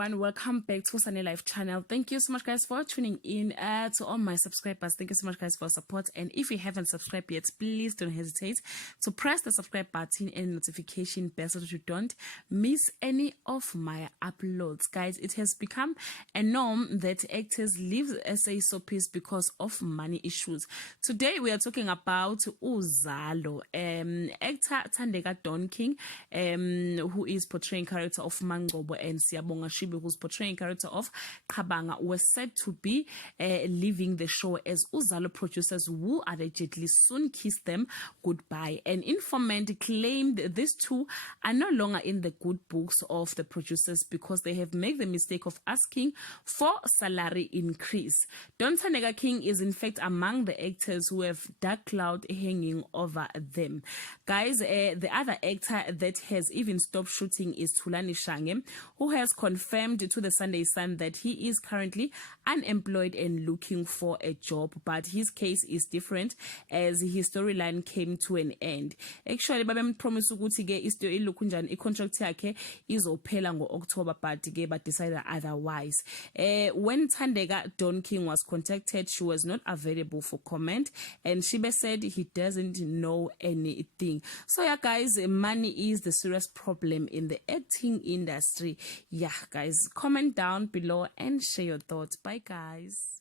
everyone, welcome back to Sunny Life channel. Thank you so much guys for tuning in. To all my subscribers, thank you so much guys for support, and if you haven't subscribed yet, please don't hesitate to press the subscribe button and notification bell so that you don't miss any of my uploads. Guys, it has become a norm that actors leave SA soapies because of money issues. Today we are talking about Uzalo, actor Thandeka Don King, who is portraying character of Mangcobo, and Siyabonga Shibi, who's portraying character of Qhabanga, were said to be leaving the show as Uzalo producers will allegedly soon kiss them goodbye. An informant claimed these two are no longer in the good books of the producers because they have made the mistake of asking for salary increase. Don Thandeka King is in fact among the actors who have dark cloud hanging over them. Guys, the other actor that has even stopped shooting is Thulani, who has confirmed to the Sunday Sun that he is currently unemployed and looking for a job, but his case is different as his storyline came to an end. Actually, babe promise ukuthi ke isto ilokunjani i-contract yakhe izophela ngo-October, but decided otherwise. When Thandeka Don King was contacted, she was not available for comment, and Shibe said he doesn't know anything. So yeah guys, money is the serious problem in the acting industry. Yeah guys, comment down below and share your thoughts. Bye guys.